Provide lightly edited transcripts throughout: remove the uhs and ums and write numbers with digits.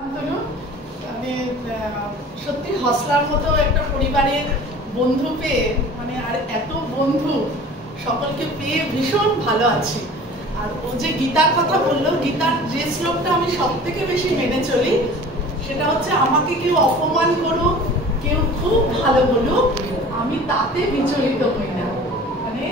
শান্তনু মানে সত্যি হসলার মতো একটা পরিবারের বন্ধু পেয়ে মানে আর এত বন্ধু সকলকে পেয়ে ভীষণ ভালো আছি। আর ও যে গীতার কথা বললো, গীতার যে শ্লোকটা আমি সব থেকে বেশি মেনে চলি সেটা হচ্ছে, আমাকে কেউ অপমান করুক, কেউ খুব ভালো বলুক, আমি তাতে বিচলিত হই না। মানে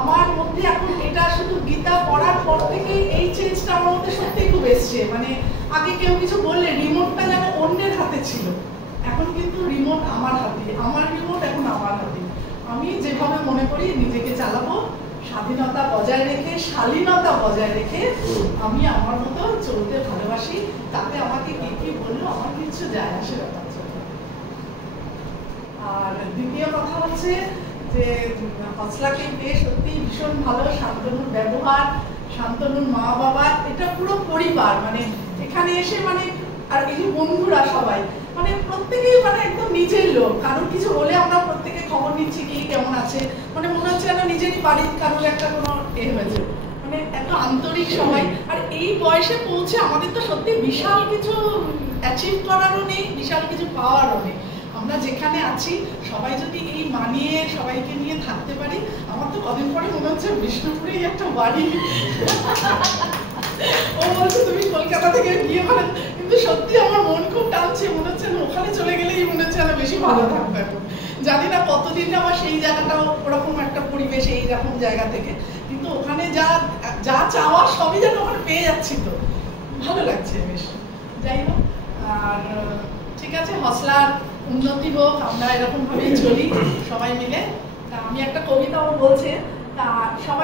আমার মধ্যে এখন এটা শুধু গীতা পড়ার পর থেকে এই চেঞ্জটা আমার মধ্যে সত্যিই খুব এসছে। মানে আগে কেউ কিছু বললে রিমোটটা যেন অন্যের হাতে ছিল, এখন কিন্তু রিমোট আমার হাতে, আমার রিমোট এখন আমার হাতে। আমি যেভাবে মনে করি নিজেকে চালাবো, স্বাধীনতা বজায় রেখে, শালীনতা বজায় রেখে আমি আমার মতো চলতে ভালোবাসি। তাতে আমাকে কে কি বললো আমার কিছু যায় আসে ব্যাপার। আর দ্বিতীয় কথা হচ্ছে যে হসলাকে পেয়ে সত্যি ভীষণ ভালো। শান্তনুর ব্যবহার, শান্তনুর মা বাবা, এটা পুরো পরিবার। মানে এখানে এসে মানে আর এই যে বন্ধুরা সবাই মানে প্রত্যেকেই মানে একদম নিজের লোক। কারোর কিছু হলে আমরা প্রত্যেকে খবর নিচ্ছি কি কেমন আছে, মানে মনে হচ্ছে যেন নিজেরই বাড়ির কারোর একটা কোনো হয়েছে। মানে এত আন্তরিক সবাই। আর এই বয়সে পৌঁছে আমাদের তো সত্যি বিশাল কিছু অ্যাচিভ করারও নেই, বিশাল কিছু পাওয়ারও নেই। আমরা যেখানে আছি সবাই যদি এই মানিয়ে সবাইকে নিয়ে থাকতে পারি, আমার তো কদিন পরে মনে হচ্ছে বিষ্ণুপুরেই একটা বাড়ি। ও বলছে তুমি কলকাতা থেকে গিয়ে বলেন, কিন্তু সত্যি আমার মন খুব টানছে, মনে হচ্ছে না ওখানে চলে গেলেই মনে হচ্ছে না বেশি ভালো থাকবে। এখন জানি না কতদিন আমার সেই জায়গাটাও ওরকম একটা পরিবেশ, এইরকম জায়গা থেকে, কিন্তু ওখানে যা যা চাওয়া সবই যেন ওখানে পেয়ে যাচ্ছি, তো ভালো লাগছে বেশ। যাই হোক, আর ঠিক আছে, হসলার উন্নতি হোক, আমরা এরকম ভাবেই চলি সবাই মিলে। তা আমি একটা কবিতাও বলছে, তা সবাই